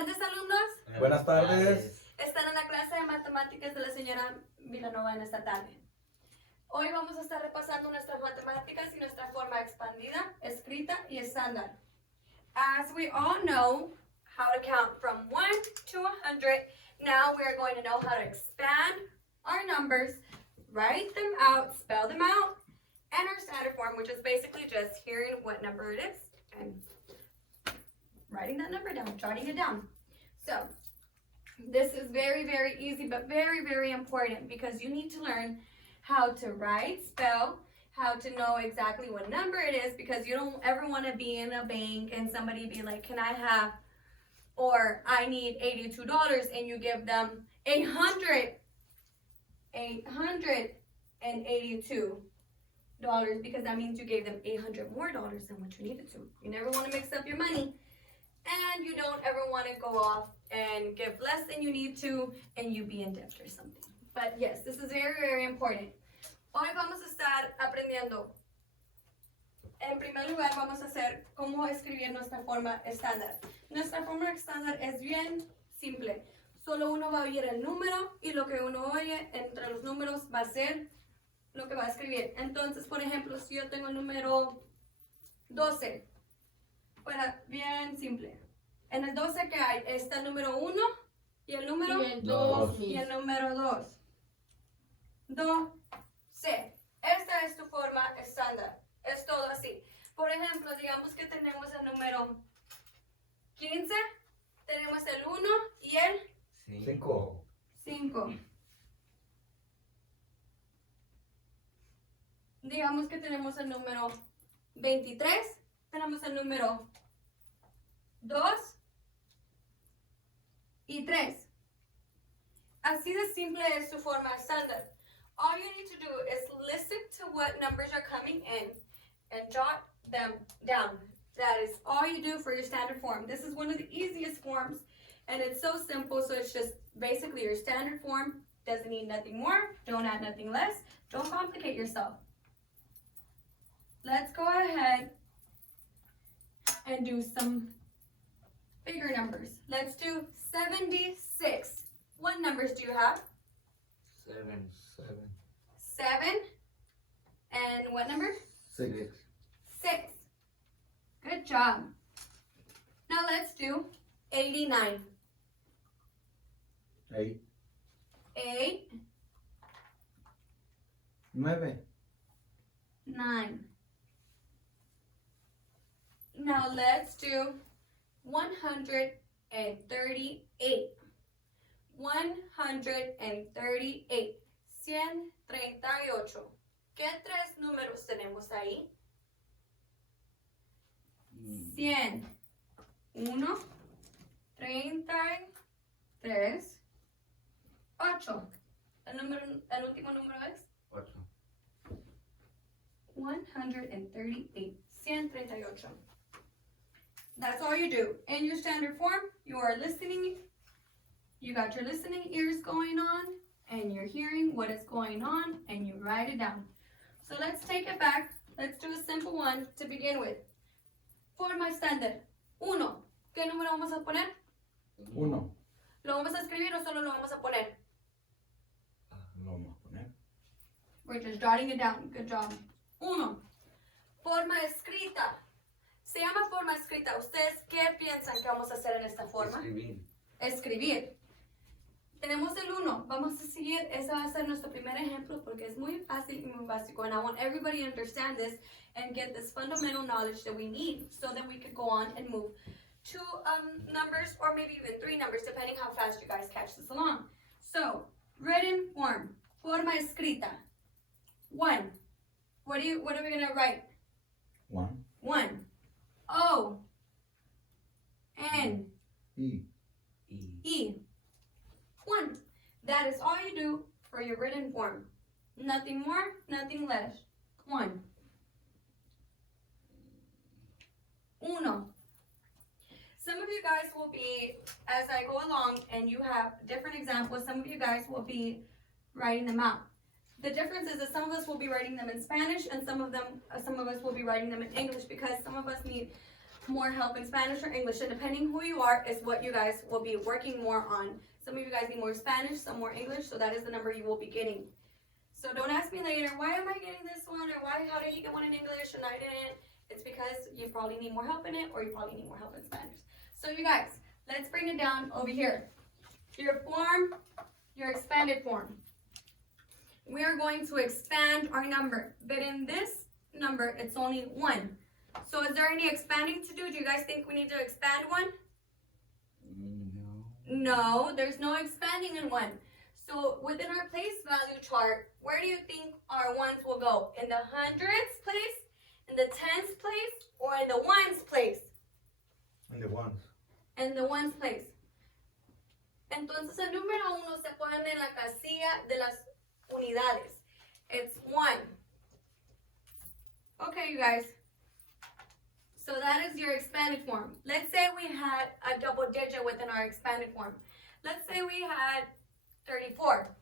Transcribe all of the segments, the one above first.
tardes, alumnos. Buenas tardes. Están en la clase de matemáticas de la señora Vilanova en esta tarde. Hoy vamos a estar repasando nuestras matemáticas y nuestra forma expandida, escrita y estándar. As we all know how to count from 1 to 100, now we are going to know how to expand our numbers, write them out, spell them out, and our standard form, which is basically just hearing what number it is and writing that number down, jotting it down. So, this is very, very easy, but very, very important because you need to learn how to write, spell, how to know exactly what number it is, because you don't ever want to be in a bank and somebody be like, can I have, or I need $82, and you give them $882, because that means you gave them $800 more than what you needed to. You never want to mix up your money, and you don't ever want to go off and give less than you need to, and you be in debt or something. But yes, this is very, very important. Hoy vamos a estar aprendiendo. En primer lugar, vamos a hacer cómo escribir nuestra forma estándar. Nuestra forma estándar es bien simple. Solo uno va a oír el número y lo que uno oye entre los números va a ser lo que va a escribir. Entonces, por ejemplo, si yo tengo el número 12, fuera bien simple. En el 12 que hay está el número 1 y el número 2 y el número 2. 12. Esta es tu forma estándar. Es todo así. Por ejemplo, digamos que tenemos el número 15, tenemos el 1 y el 5. 5. Digamos que tenemos el número 23, tenemos el número 2 y 3. Así de simple es su forma estándar. All you need to do is listen to what numbers are coming in and jot them down. That is all you do for your standard form. This is one of the easiest forms, and it's so simple, so it's just basically your standard form. Doesn't need nothing more, don't add nothing less, don't complicate yourself. Let's go ahead and do some bigger numbers. Let's do 76. What numbers do you have? 7. 7. And what number? 6. 6. Good job. Now let's do 89. 8. 8. 9. 9. Now let's do 138. 138. 138. ¿Qué tres números tenemos ahí? 100. 1, 33, 8. El último número es 8. 138. 138. That's all you do. In your standard form, you are listening. You got your listening ears going on, and you're hearing what is going on, and you write it down. So let's take it back. Let's do a simple one to begin with. Forma estándar. 1. ¿Qué número vamos a poner? 1. ¿Lo vamos a escribir o solo lo vamos a poner? Lo vamos a poner. We're just jotting it down. Good job. 1. Forma escrita. Se llama forma escrita. ¿Ustedes qué piensan que vamos a hacer en esta forma? Escribir. Tenemos el 1. Vamos a seguir. Ese va a ser nuestro primer ejemplo porque es muy fácil y muy básico. And I want everybody to understand this and get this fundamental knowledge that we need so that we could go on and move 2 numbers or maybe even 3 numbers depending how fast you guys catch this along. So, written form. Forma escrita. 1. What are we going to write? 1. 1. O. N. E. E. 1. That is all you do for your written form. Nothing more, nothing less. 1. 1. Some of you guys will be, as I go along and you have different examples, some of you guys will be writing them out. The difference is that some of us will be writing them in Spanish and some of us will be writing them in English because some of us need more help in Spanish or English, and depending who you are is what you guys will be working more on. Some of you guys need more Spanish, some more English, so that is the number you will be getting. So don't ask me later, why am I getting this one, or how did he get one in English and I didn't? It's because you probably need more help in it, or you probably need more help in Spanish. So you guys, let's bring it down over here. Your form, your expanded form. We are going to expand our number, but in this number, it's only 1. So is there any expanding to do? Do you guys think we need to expand 1? No, there's no expanding in 1. So within our place value chart, where do you think our ones will go? In the hundreds place, in the tens place, or in the ones place? And the ones. In the ones place. Entonces el número 1 se pone en la casilla de las unidades. It's 1. Okay, you guys. So that is your expanded form. Let's say we had a double digit within our expanded form. Let's say we had 34.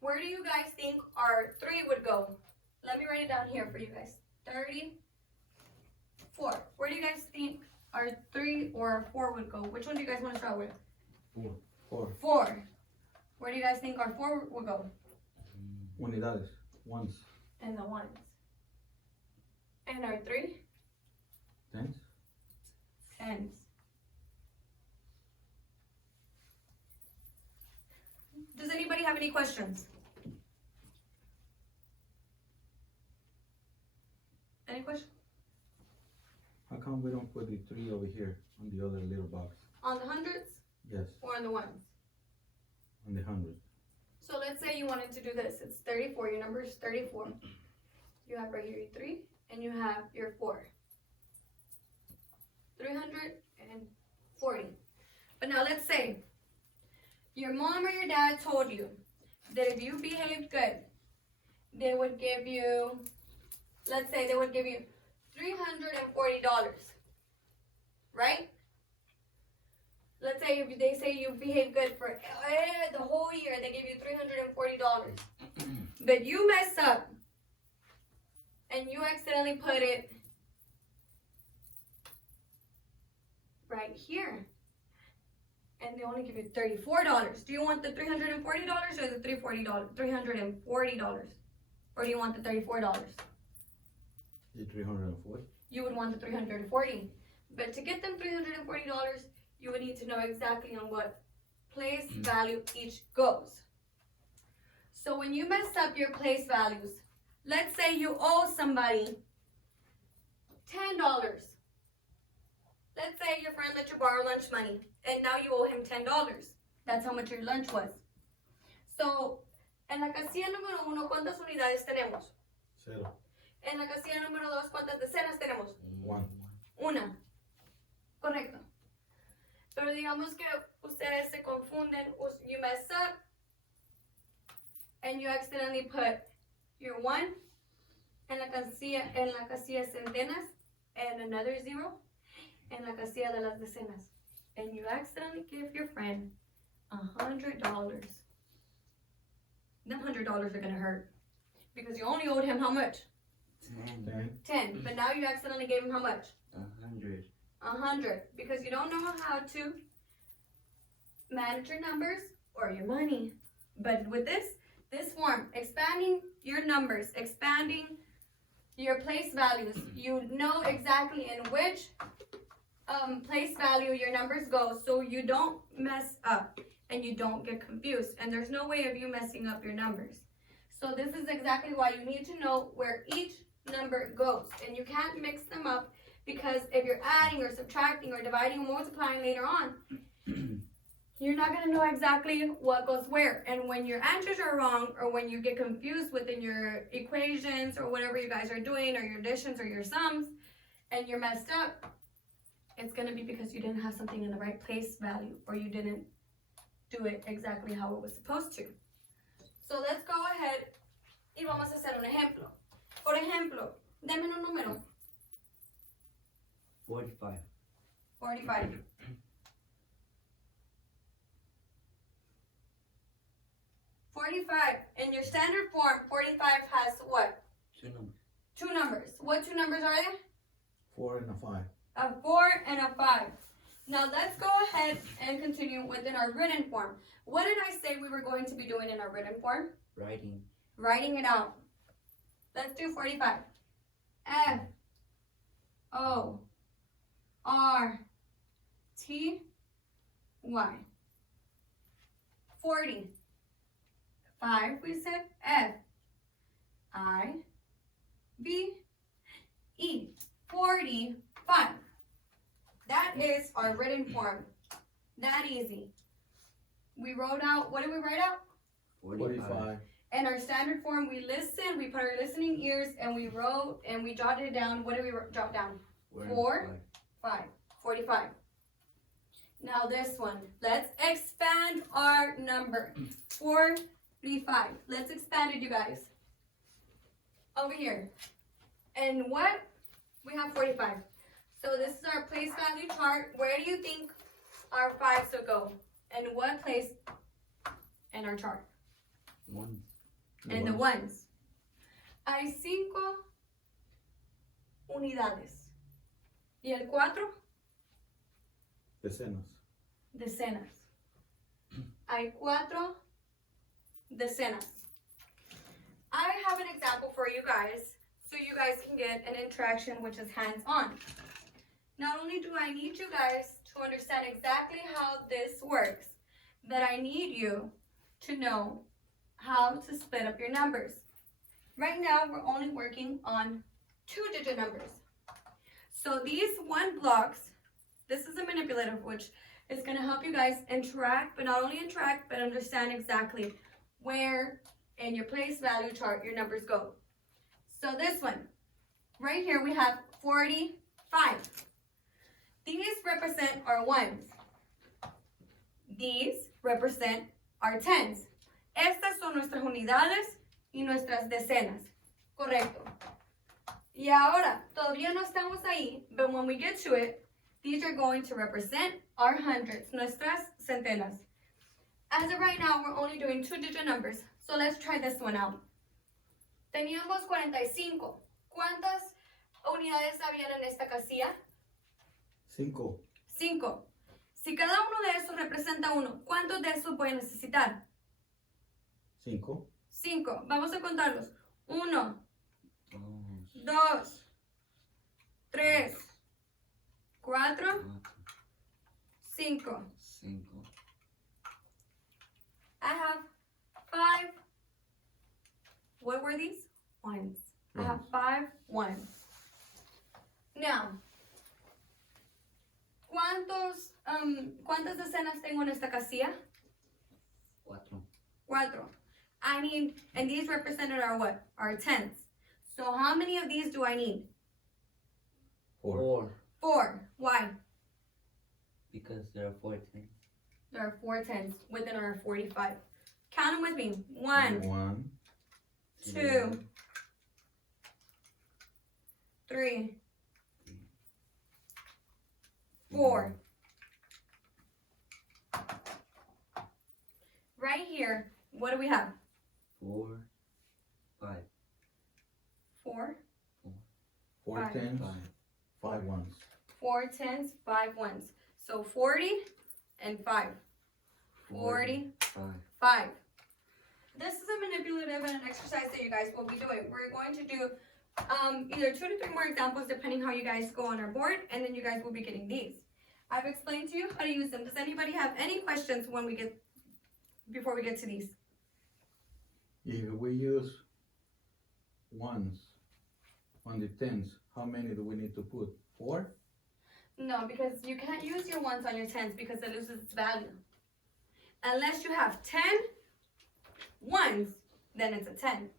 Where do you guys think our 3 would go? Let me write it down here for you guys. 34. Where do you guys think our 3 or our 4 would go? Which one do you guys want to start with? 4. 4. Where do you guys think our 4 would go? Unidades. Ones. And the ones. And our 3? Tens. Tens. Does anybody have any questions? Any questions? How come we don't put the 3 over here on the other little box? On the hundreds Yes, or on the ones? on the 100. So let's say you wanted to do this. It's 34. Your number is 34. You have right here your 3 and you have your 4. 340. But now let's say your mom or your dad told you that if you behaved good, they would give you, let's say they would give you $340, right? Let's say if they say you behave good for the whole year, they give you $340. But you mess up and you accidentally put it right here. And they only give you $34. Do you want the $340 or the $340? Or do you want the $34? The 340. You would want the $340. But to get them $340, you would need to know exactly on what place value each goes. So when you mess up your place values, let's say you owe somebody $10. Let's say your friend let you borrow lunch money and now you owe him $10. That's how much your lunch was. So, en la casilla número 1, ¿cuántas unidades tenemos? 0. En la casilla número 2, ¿cuántas decenas tenemos? 1. Una. Correcto. Pero digamos que ustedes se confunden, you mess up, and you accidentally put your 1 en la casilla centenas, and another 0 en la casilla de las decenas. And you accidentally give your friend $100. Them $100 are gonna hurt. Because you only owed him how much? 10. 10. But now you accidentally gave him how much? 100. 100, because you don't know how to manage your numbers or your money. But with this form, expanding your numbers, expanding your place values, you know exactly in which place value your numbers go, so you don't mess up and you don't get confused. And there's no way of you messing up your numbers. So this is exactly why you need to know where each number goes, and you can't mix them up. Because if you're adding or subtracting or dividing or multiplying later on, you're not going to know exactly what goes where. And when your answers are wrong, or when you get confused within your equations or whatever you guys are doing, or your additions or your sums, and you're messed up, it's going to be because you didn't have something in the right place value, or you didn't do it exactly how it was supposed to. So let's go ahead y vamos a hacer un ejemplo. Por ejemplo, deme un número. 45. 45. 45. In your standard form, 45 has what? 2 numbers. two numbers. What two numbers are there? 4 and a 5. A 4 and a 5. Now let's go ahead and continue within our written form. What did I say we were going to be doing in our written form? Writing. Writing it out. Let's do 45. F O R T Y. 40. 5, we said F I B E. 45. That is our written form. That easy. We wrote out, what did we write out? 45. In our standard form, we listened, we put our listening ears, and we wrote, and we jotted it down. What did we jot down? 4, 5, 45. Now this one, let's expand our number. 45. Let's expand it, you guys. Over here. And what? We have 45. So this is our place value chart. Where do you think our 5s will go? And what place in our chart? One. And the ones. Hay 5 unidades. Y el 4, Decenas. decenas. Hay 4 decenas. I have an example for you guys so you guys can get an interaction which is hands-on. Not only do I need you guys to understand exactly how this works, but I need you to know how to split up your numbers. Right now, we're only working on 2-digit numbers. So these 1 blocks, this is a manipulative, which is going to help you guys interact, but not only interact, but understand exactly where in your place value chart your numbers go. So this one, right here, we have 45. These represent our 1s. These represent our 10s. Estas son nuestras unidades y nuestras decenas. Correcto. Y ahora, todavía no estamos ahí, but when we get to it, these are going to represent our hundreds, nuestras centenas. As of right now, we're only doing 2-digit numbers, so let's try this one out. Teníamos 45. ¿Cuántas unidades habían en esta casilla? 5. 5. Si cada uno de esos representa 1, ¿cuántos de esos voy a necesitar? 5. 5. Vamos a contarlos. 1, Dos. 2, 3, 4, Cuatro. 5. Cinco. I have 5. What were these? Ones. I have 5 ones. Now, ¿cuántas decenas tengo en esta casilla? Cuatro. 4. I need, and these represented our what? Our tens. So how many of these do I need? 4. Four. 4. Why? Because there are 14. There are 4 tens within our 45. Count them with me. 1, 1. 2, 3, 4. Right here, what do we have? 4, 5. 4, 4 5. 10s, 5. 5 1s. 4 tens, 5 ones. So 40 and 5. 40, 5. 5. This is a manipulative and an exercise that you guys will be doing. We're going to do either 2 to 3 more examples depending how you guys go on our board, and then you guys will be getting these. I've explained to you how to use them. Does anybody have any questions before we get to these? If we use 1s on the 10s, how many do we need to put? 4? No, because you can't use your ones on your tens because it loses its value. Unless you have 10 ones, then it's a 10.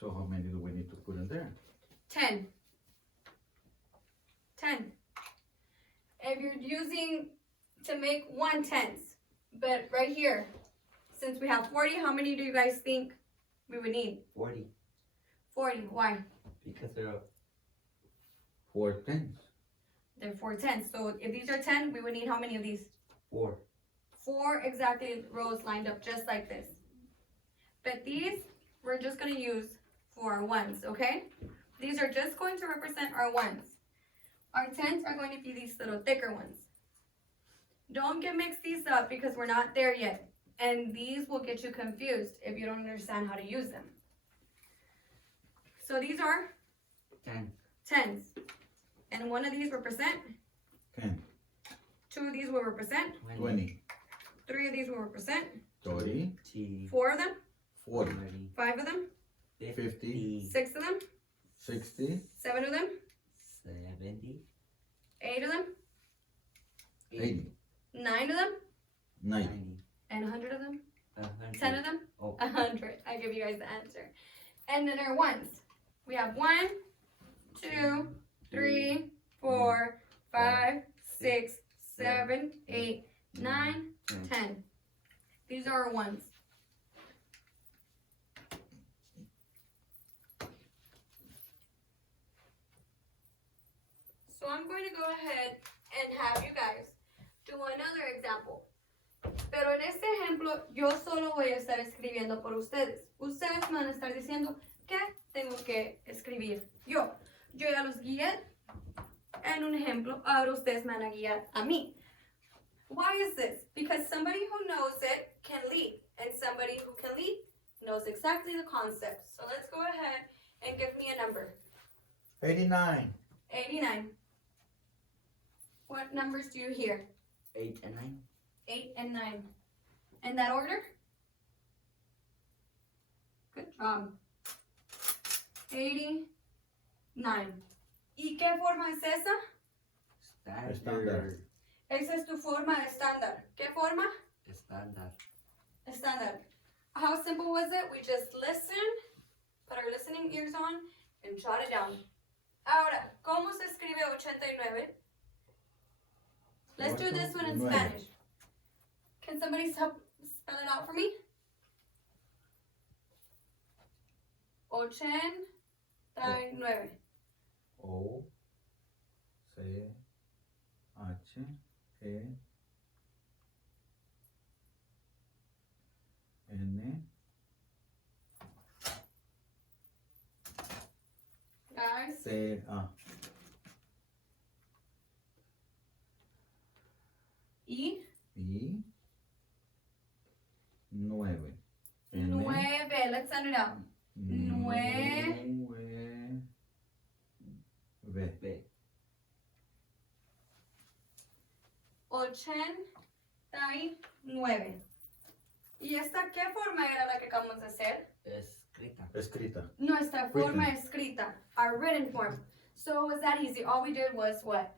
So how many do we need to put in there? 10. 10. If you're using to make 1 tens, but right here, since we have 40, how many do you guys think we would need? 40. 40. Why? Because there are 4 10s. They're 4 tens. So if these are 10, we would need how many of these? 4. 4 exactly rows lined up just like this. But these, we're just going to use for our ones, okay? These are just going to represent our ones. Our tens are going to be these little thicker ones. Don't get mixed these up because we're not there yet. And these will get you confused if you don't understand how to use them. So these are 10. tens. And one of these represent, 10, 2 of these will represent, 20, 3 of these will represent, 30, 4 of them, 40, 5 of them, 50, 6 of them, 60, 7 of them, 70, 8 of them, 80, 9 of them, 90, and 100 of them, 100. 10 of them, Oh. 100. I give you guys the answer. And then our ones. We have 1, 2, 3, 4, 5, 6, 7, 8, 9, 10. These are our ones. So I'm going to go ahead and have you guys do another example. Pero en este ejemplo, yo solo voy a estar escribiendo por ustedes. Ustedes me van a estar diciendo qué tengo que escribir. Yo ya los guié en un ejemplo, ahora ustedes me van a guiar a mí. Why is this? Because somebody who knows it can lead, and somebody who can lead knows exactly the concept. So let's go ahead and give me a number. 89, 89. What numbers do you hear? 8 and 9. 8 and 9. In that order? Good job. 89. ¿Y qué forma es esa? Estándar. Esa es tu forma estándar. ¿Qué forma? Estándar. Estándar. How simple was it? We just listened, put our listening ears on, and jot it down. Ahora, ¿cómo se escribe 89? Let's do this one in 89. Spanish. Can somebody spell it out for me? 89. O, C, H, E, N, Guys, C, A. y Y 9. 9. Let's sound it out. Nue- 9. B. 89. ¿Y esta qué forma era la que acabamos de hacer? Escrita. Escrita. Nuestra forma escrita, our written form. So it was that easy. All we did was what?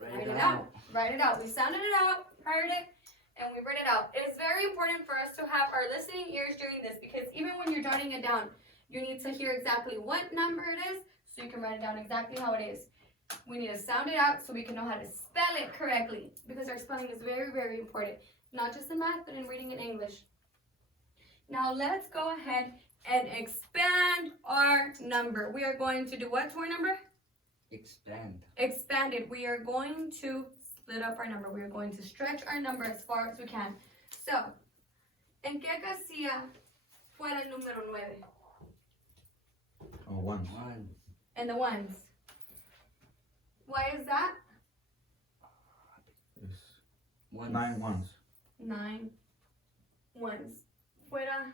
Write it out. Write it out. We sounded it out, heard it, and we read it out. It is very important for us to have our listening ears during this because even when you're jotting it down, you need to hear exactly what number it is so you can write it down exactly how it is. We need to sound it out so we can know how to spell it correctly because our spelling is very, very important. Not just in math, but in reading in English. Now let's go ahead and expand our number. We are going to do what to our number? Expand. Expanded. We are going to split up our number. We are going to stretch our number as far as we can. So, ¿en qué casilla fuera el número 9? Oh, 1. 1. And the ones. Why is that? It's 1. 9 ones. 9 ones. Fuera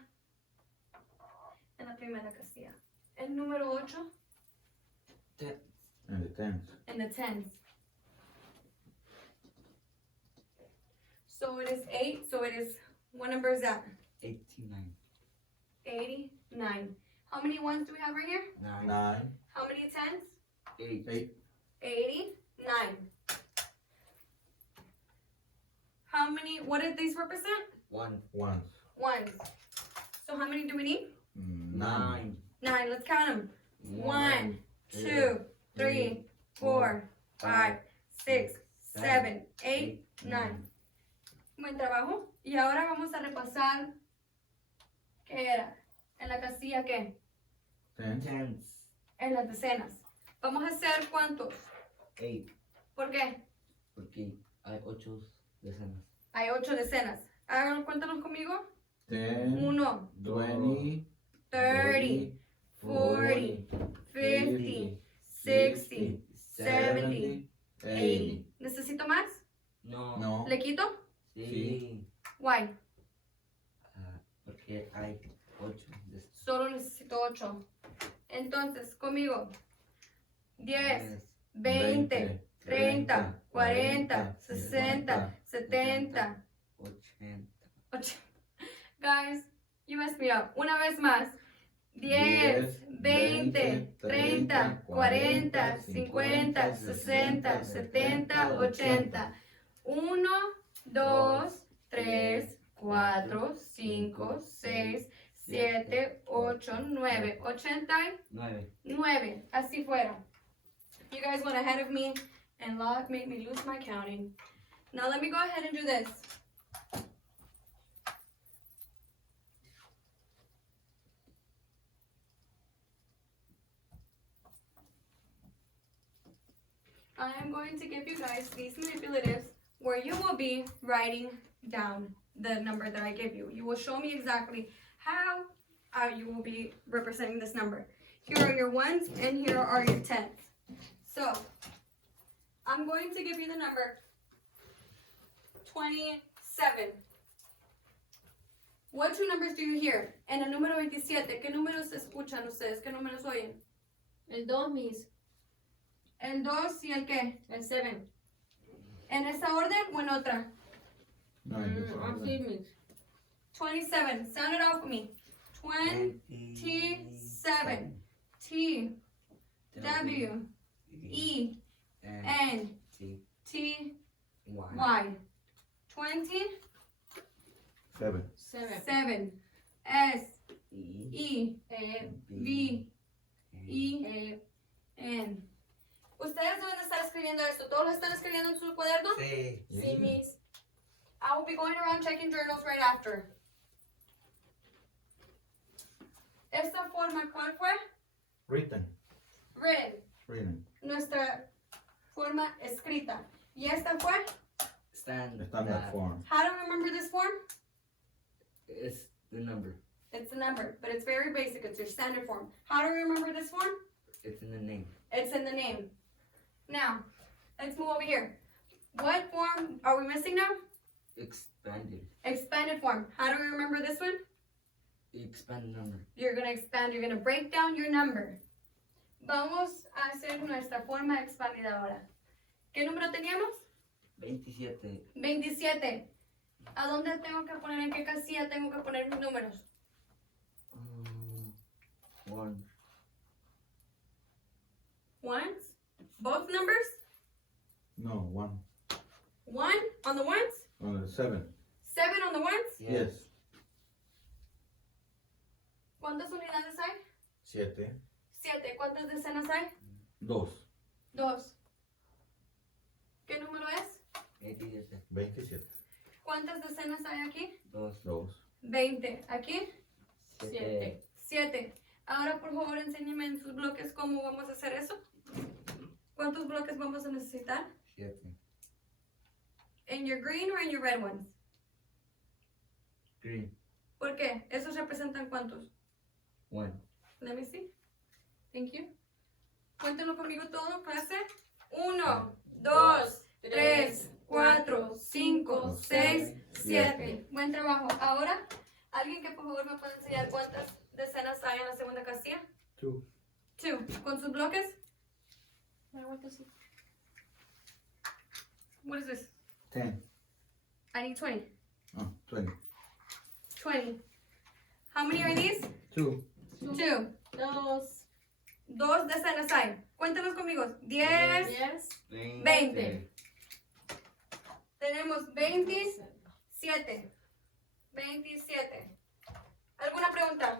en la primera casilla. El número 8 And the 10s. and the tens. So it is 8. So it is, what number is that? 89. 89. How many ones do we have right here? 9. 9, How many tens? 8. 8, 89. How many, what did these represent? 1. ones. Ones. So how many do we need? 9, 9. Let's count them. 1, 2, 3, 4, 5, 6, 7, 8, 9. Buen trabajo. Y ahora vamos a repasar. ¿Qué era? En la casilla, ¿qué? 10, Tens. En las decenas. Vamos a hacer cuántos. 8. ¿Por qué? Porque hay 8 decenas. Hay 8 decenas. Ahora cuéntanos conmigo. 10, 1, 20, 30, 40, 50, 60, 70, 80. ¿Necesito más? No. No. ¿Le quito? Sí. Why? Porque hay 8 de Solo necesito 8. Entonces, conmigo. 10, 20, 30, 40, 60, 70, 80. 80. Guys, you messed me up. Una vez más. 10, 20, 30, 40, 50, 60, 70, 80. 1, 2, 3, 4, 5, 6, 7, 8, 9, 9. 89. Así fueron. You guys went ahead of me and made me lose my counting. Now let me go ahead and do this. I am going to give you guys these manipulatives where you will be writing down the number that I give you. You will show me exactly how you will be representing this number. Here are your ones and here are your tens. So, I'm going to give you the number 27. What two numbers do you hear? En el número 27, ¿qué números escuchan ustedes? ¿Qué números oyen? El 2, Miss. El 2 y el qué? El 7. ¿En esta orden o en otra? No, en this Así, order. Miss. 27. Sound it out for me. 27. T, W, E, N, T. T, Y. Y. 27. 7. S, E. E, E, V, E, E. N. ¿Ustedes deben de estar escribiendo esto? ¿Todos lo están escribiendo en su cuaderno? Sí. Sí, Miss. I will be going around checking journals right after. Esta forma, ¿cuál fue? Written. Written. Written. Nuestra forma escrita. ¿Y esta fue? Standard form. How to remember this form? It's the number. It's a number, but it's very basic. It's your standard form. How to remember this form? It's in the name. It's in the name. Now, let's move over here. What form are we missing now? Expanded. Expanded form. How do we remember this one? Expand number. You're going to expand. You're going to break down your number. Vamos a hacer nuestra forma expandida ahora. ¿Qué número teníamos? 27. 27. ¿A dónde tengo que poner, en qué casilla tengo que poner mis números? 1. Ones? Both numbers? No, 1. 1 on the ones? On the 7. 7 on the ones? Yes. ¿Cuántas unidades hay? 7. 7. ¿Cuántas decenas hay? 2. 2. ¿Qué número es? 27. 27. ¿Cuántas decenas hay aquí? 2. 2. 20. ¿Aquí? 7. 7. Ahora, por favor, enséñenme en sus bloques cómo vamos a hacer eso. ¿Cuántos bloques vamos a necesitar? 7. ¿En your green or in your red ones? Green. ¿Por qué? ¿Esos representan cuántos? 1. Let me see. Thank you. Cuéntenlo conmigo todo, clase. 1, 2, 3, 4, 5, 6, 7. Buen trabajo. Ahora, ¿alguien que por favor me pueda enseñar cuántas decenas hay en la segunda casilla? 2. 2. ¿Con sus bloques? What is this? 10. I need 20. Oh, 20. 20. How many are these? 2. 2. 2. 2 decenas hay. Cuéntanos conmigo. 10. 10. 20. Tenemos 27. 27. ¿Alguna pregunta?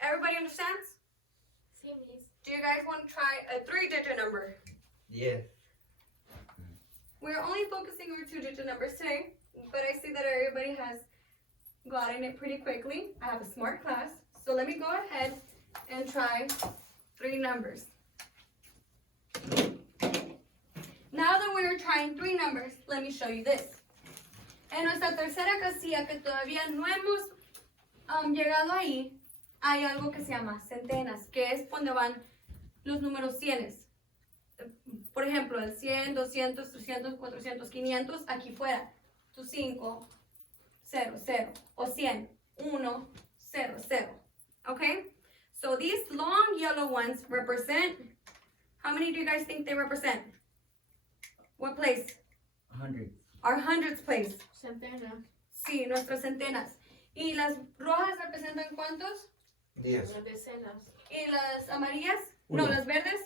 Everybody understands? Sí, Miss. Do you guys want to try a 3-digit number? Yes. We're only focusing on 2-digit numbers today, but I see that everybody has gotten it pretty quickly. I have a smart class, so let me go ahead and try 3 numbers. Now that we're trying 3 numbers, let me show you this. En nuestra tercera casilla, que todavía no hemos llegado ahí, hay algo que se llama centenas, que es donde van los números cienes. Por ejemplo, el 100, 200, 300, 400, 500, aquí fuera. Tu 5, 0, 0. O 100, 1, 0, 0. Okay? So these long yellow ones represent, how many do you guys think they represent? What place? 100. Our hundreds place. Centena. Sí, nuestras centenas. ¿Y las rojas representan cuántos? 10. Las decenas. ¿Y las amarillas? Uno. No, las verdes.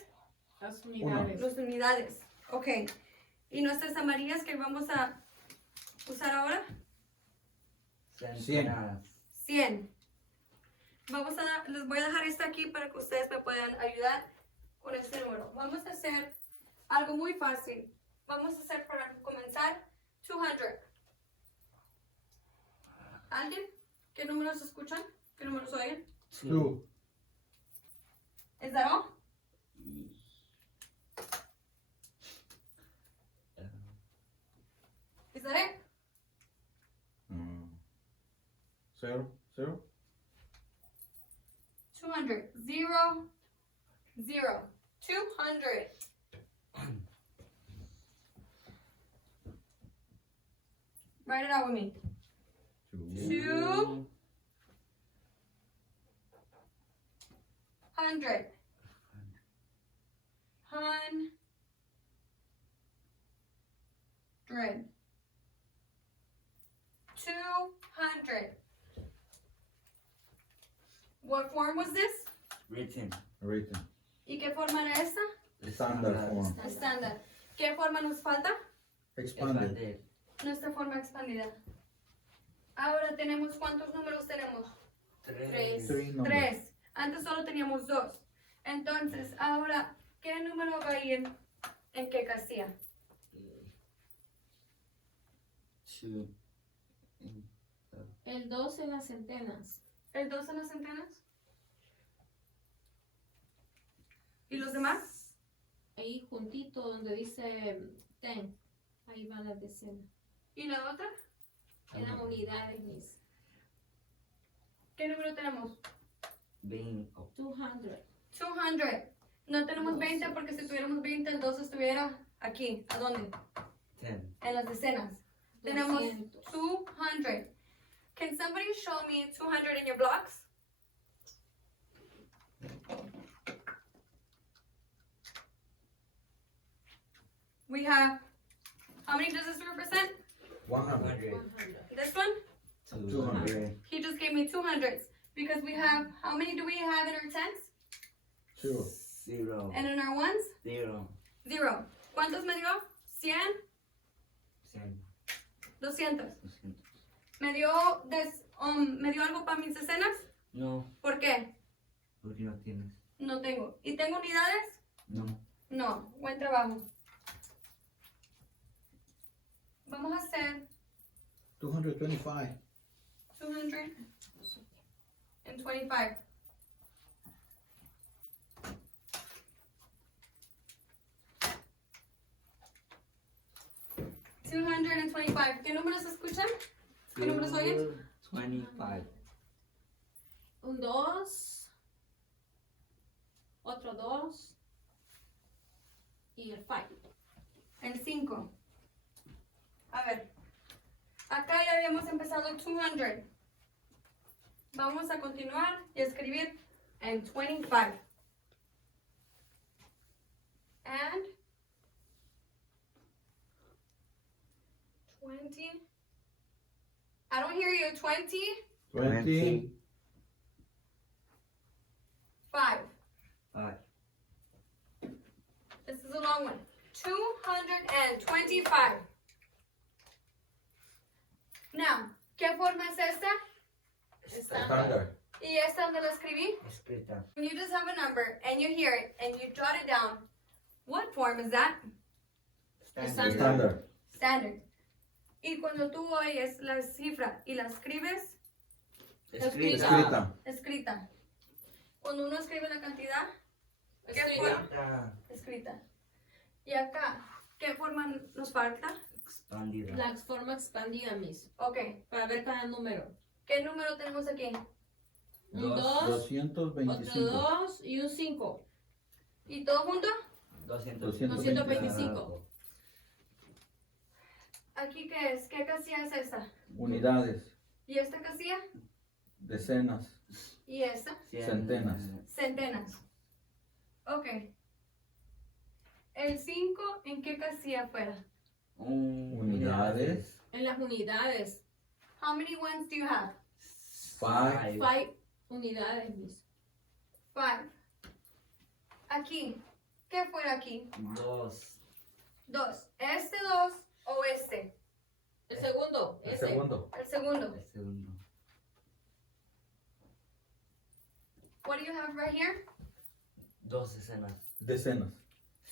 Las unidades. Las unidades. Ok. ¿Y nuestras amarillas que vamos a usar ahora? Centenas. 100. Les voy a dejar esto aquí para que ustedes me puedan ayudar con este número. Vamos a hacer algo muy fácil. Vamos a hacer para comenzar 200. ¿Alguien? ¿Qué números escuchan? ¿Qué números oyen? 2. ¿Es that all? Is that it? 0, 0. 200. 0, 0. 200. Write it out with me. 200. 100. 200. What form was this? Written. Written. ¿Y qué forma era esta? Standard form. Estándar. ¿Qué forma nos falta? Expanded. Nuestra forma expandida. Ahora tenemos, ¿cuántos números tenemos? 3. 3 numbers. 3. Antes solo teníamos 2. Entonces, ahora, ¿qué número va a ir en qué casilla? 2. El 2 en las centenas. ¿El 2 en las centenas? ¿Y los demás? Ahí juntito donde dice 10. Ahí van las decenas. ¿Y la otra? Eran unidades, mis. ¿Qué número tenemos? 20. 200. 200. No tenemos 20 porque si tuviéramos 20 el 2 estuviera aquí. ¿A dónde? 10. En las decenas. Tenemos 200. 200. Can somebody show me 200 in your blocks? We have, how many does this represent? 100. 100. This one? 200. He just gave me 200s. Because we have, how many do we have in our tens? 2. 0. And in our ones? 0. 0. ¿Cuántos me dio? 100, 100. 200. 200. ¿Me dio, ¿me dio algo para mis decenas? No, ¿Por qué? porque no tienes. No tengo. ¿Y tengo unidades? No. No. Buen trabajo. Vamos a hacer 225. 225. ¿Qué números escuchan? ¿Qué números oyen? 25. Un 2. Otro 2. Y el 5. El 5. A ver. Acá ya habíamos empezado 200. Vamos a continuar y escribir en 25. And 20. I don't hear you. 20. 25. 5. This is a long one. 225. Now, ¿qué forma es esta? Standard. ¿Y esta donde la escribí? Escrita. When you just have a number and you hear it and you jot it down, what form is that? Standard. Standard. Standard. Y cuando tú oyes la cifra y la escribes, Escrita. escrita. Cuando uno escribe la cantidad, ¿qué forma? Escrita. Escrita. Y acá, ¿qué forma nos falta? Expandida. La forma expandida, mis. Ok. Para ver cada número. ¿Qué número tenemos aquí? Un 2, otro 225. 2 y un 5. ¿Y todo junto? 225. ¿Aquí qué es? ¿Qué casilla es esta? Unidades, ¿Y esta casilla? decenas, ¿Y esta? Centenas. Centenas. Ok. El 5, ¿en qué casilla fuera? Unidades. En las unidades. How many ones do you have? 5, 5 unidades, Miss. 5. Aquí. ¿Qué fuera aquí? 2. 2. ¿Este 2 o este? El segundo. el Ese. segundo. El segundo. El segundo. What do you have right here? 2 escenas. Decenas.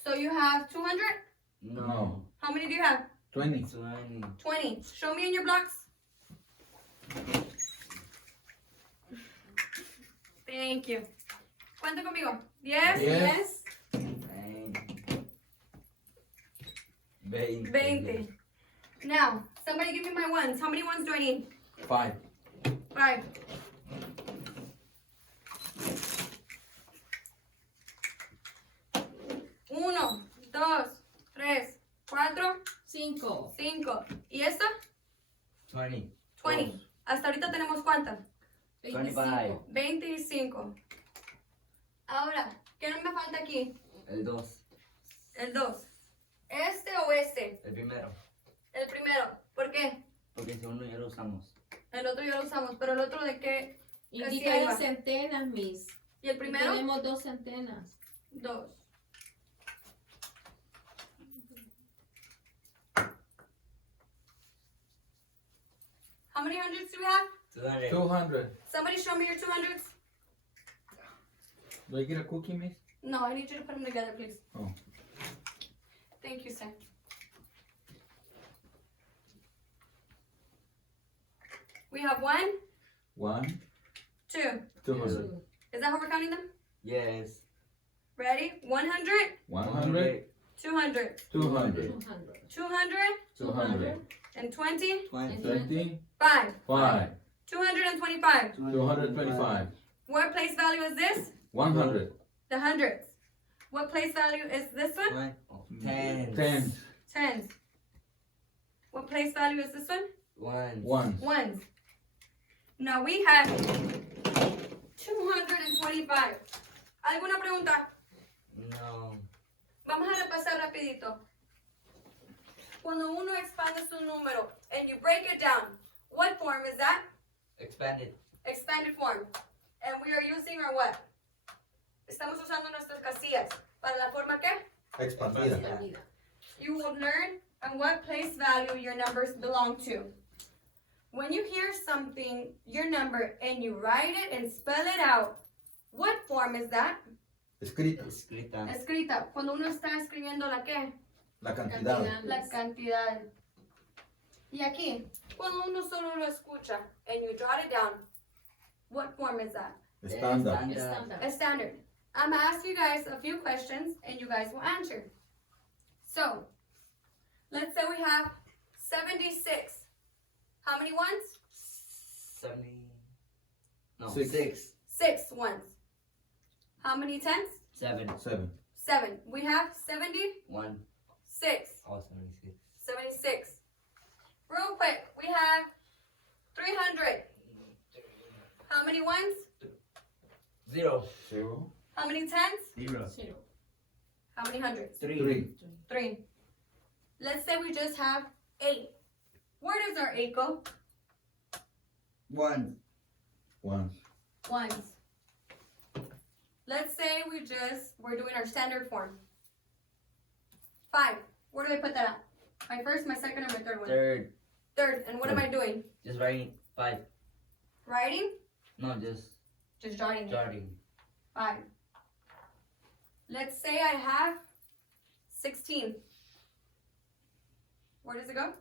So you have 200? No. How many do you have? 20. 20. 20. Show me in your blocks. Thank you. Cuenta conmigo. 10, 10, 20. Now, somebody give me my ones. How many ones do I need? 5, 5. Uno, 2, 3, 4, 5. 5. ¿Y esto? 20. 20. Hasta ahorita tenemos cuántas? 25. 25. Ahora, ¿qué no me falta aquí? El 2. El 2. ¿Este o este? El primero. El primero. ¿Por qué? Porque el segundo ya lo usamos. El otro ya lo usamos, pero el otro de qué? Indica Casilla en iba. centenas, Miss. ¿Y el Y primero? tenemos 2 centenas. 2. How many hundreds do we have? 200. 200. Somebody show me your 200s. Do I get a cookie, miss? No, I need you to put them together, please. Oh. Thank you, sir. We have 1, 1, 2. 200. Is that how we're counting them? Yes. Ready? 100, 100, 200, 200, 200. 200, 200, and 20, 20, 5. 5, 225. 225, What place value is this? 100, The hundreds. What place value is this one? 10. 10, Tens. What place value is this one? 1. 1, Ones. Now we have 225. ¿Alguna pregunta? No. Vamos a repasar rapidito. Cuando uno expande su número and you break it down, what form is that? Expanded. Expanded form. And we are using our what? Estamos usando nuestras casillas. ¿Para la forma qué? expandida. You will learn on what place value your numbers belong to. When you hear something, your number, and you write it and spell it out, what form is that? Escrita, Escrita. Escrita. Cuando uno está escribiendo la qué? la cantidad. La cantidad. Y aquí, cuando uno solo lo escucha and you jot it down, what form is that? Estándar. Estándar. A standard. I'm gonna ask you guys a few questions and you guys will answer. So, let's say we have 76. How many ones? 70. No. Six. 6. 6 ones. How many tens? 7. 7, 7. We have 76. 1. Oh, 76. 76. Real quick, we have 300. How many ones? 0. 0, How many tens? 0. 0. How many hundreds? 3, 3. Let's say we just have 8. Where does our 8 go? 1. 1, Ones. Let's say we're doing our standard form. 5. Where do I put that at? My first, my second, or my third one? Third. Third. And what am I doing? Just writing 5. Writing? No, just Just jotting it. jotting. 5. Let's say I have 16. Where does it go?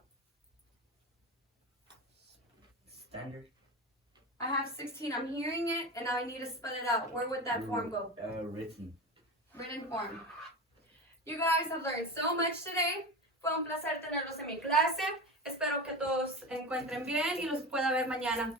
Standard. I have 16. I'm hearing it and I need to spell it out. Where would that form go? Written. Written form. You guys have learned so much today. Fue un placer tenerlos en mi clase. Espero que todos encuentren bien y los pueda ver mañana.